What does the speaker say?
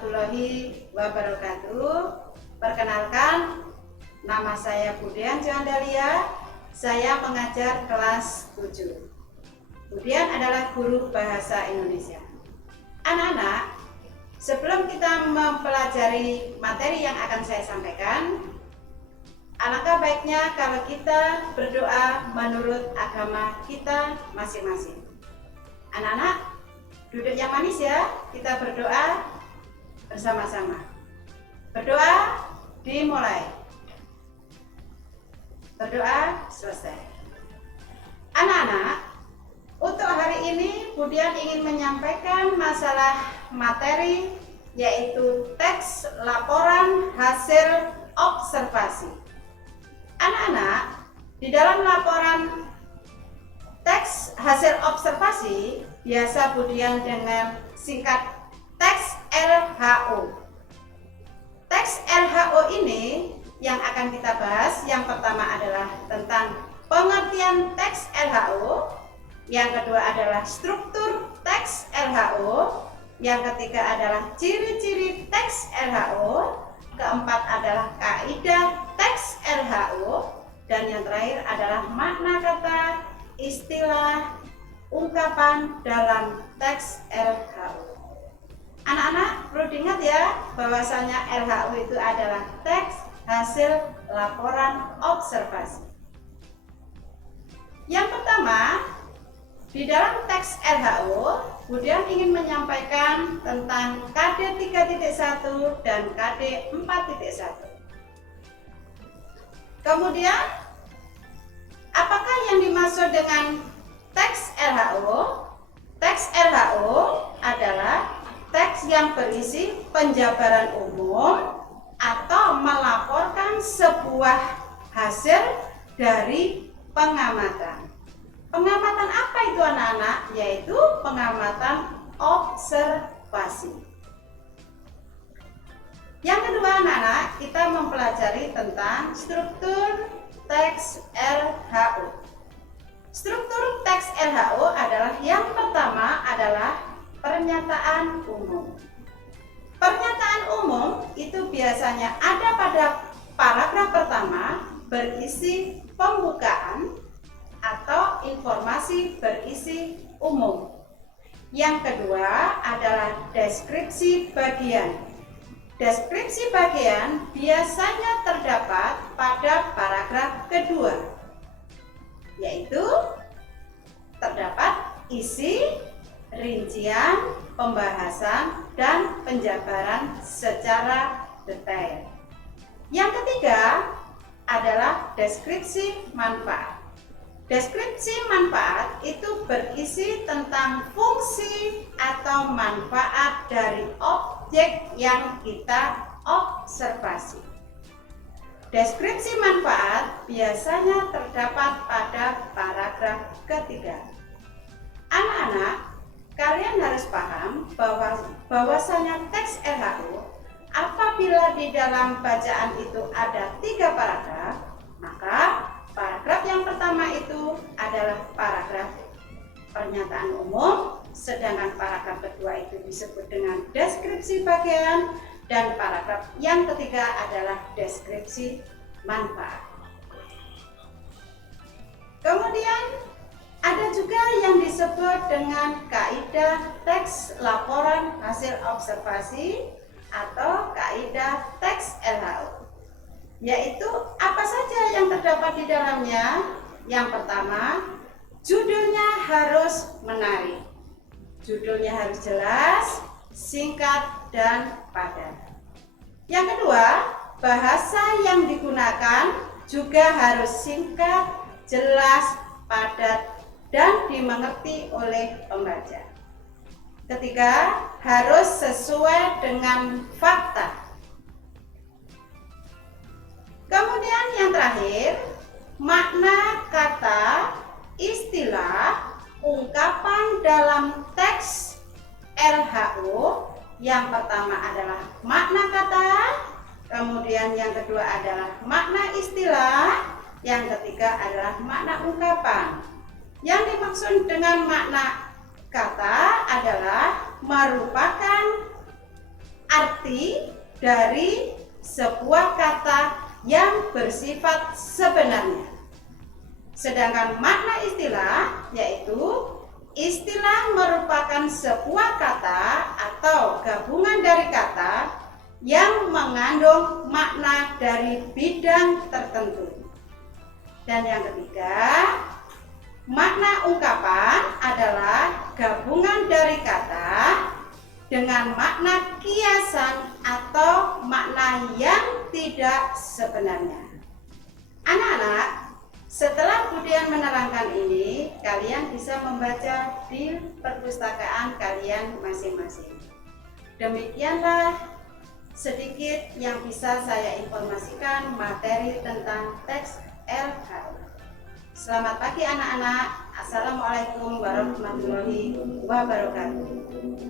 warahmatullahi wabarakatuh. Perkenalkan, nama saya Budian Johandalia. Saya mengajar kelas 7. Budian adalah guru bahasa Indonesia. Anak-anak, sebelum kita mempelajari materi yang akan saya sampaikan, alangkah baiknya kalau kita berdoa menurut agama kita masing-masing. Anak-anak, duduk yang manis ya, kita berdoa bersama-sama. Berdoa dimulai. Berdoa selesai. Anak-anak, untuk hari ini Budian ingin menyampaikan masalah materi, yaitu teks laporan hasil observasi. Anak-anak, di dalam laporan teks hasil observasi biasa Budian dengan singkat teks LHO. Teks LHO ini yang akan kita bahas, yang pertama adalah tentang pengertian teks LHO, yang kedua adalah struktur teks LHO, yang ketiga adalah ciri-ciri teks LHO, keempat adalah kaidah teks LHO, dan yang terakhir adalah makna kata, istilah, ungkapan dalam teks LHO. Anak-anak perlu diingat ya, bahwasanya LHO itu adalah teks hasil laporan observasi. Yang pertama, di dalam teks LHO, Budian ingin menyampaikan tentang KD 3.1 dan KD 4.1. Kemudian, apakah yang dimaksud dengan teks LHO? Teks LHO adalah teks yang berisi penjabaran umum atau melaporkan sebuah hasil dari pengamatan. Pengamatan apa itu anak-anak? Yaitu pengamatan observasi. Yang kedua anak-anak, kita mempelajari tentang struktur teks LHO. Struktur teks LHO adalah yang pertama adalah pernyataan umum. Pernyataan umum itu biasanya ada pada paragraf pertama berisi pembukaan atau informasi berisi umum. Yang kedua adalah deskripsi bagian. Deskripsi bagian biasanya terdapat pada paragraf kedua, yaitu terdapat isi, rincian, pembahasan, dan penjabaran secara detail. Yang ketiga adalah deskripsi manfaat. Deskripsi manfaat itu berisi tentang fungsi atau manfaat dari objek yang kita observasi. Deskripsi manfaat biasanya terdapat pada paragraf ketiga. Anak-anak, kalian harus paham bahwasanya teks LHO apabila di dalam bacaan itu ada 3 paragraf, maka paragraf yang pertama itu adalah paragraf pernyataan umum, sedangkan paragraf kedua itu disebut dengan deskripsi bagian, dan paragraf yang ketiga adalah deskripsi manfaat. Kemudian ada juga yang disebut dengan kaidah teks laporan hasil observasi atau kaidah teks LHO, yaitu apa saja yang terdapat di dalamnya. Yang pertama, judulnya harus menarik. Judulnya harus jelas, singkat, dan padat. Yang kedua, bahasa yang digunakan juga harus singkat, jelas, padat, dan dimengerti oleh pembaca. Ketiga, harus sesuai dengan fakta. Kemudian yang terakhir, makna kata, istilah, ungkapan dalam teks LHO. Yang pertama adalah makna kata, kemudian yang kedua adalah makna istilah, yang ketiga adalah makna ungkapan. Yang dimaksud dengan makna kata adalah merupakan arti dari sebuah kata yang bersifat sebenarnya. Sedangkan makna istilah yaitu istilah merupakan sebuah kata atau gabungan dari kata yang mengandung makna dari bidang tertentu. Dan yang ketiga, makna ungkapan adalah gabungan dari kata dengan makna kiasan atau makna yang tidak sebenarnya. Anak-anak, setelah Budian menerangkan ini, kalian bisa membaca di perpustakaan kalian masing-masing. Demikianlah sedikit yang bisa saya informasikan materi tentang teks LHU. Selamat pagi anak-anak. Assalamualaikum warahmatullahi wabarakatuh.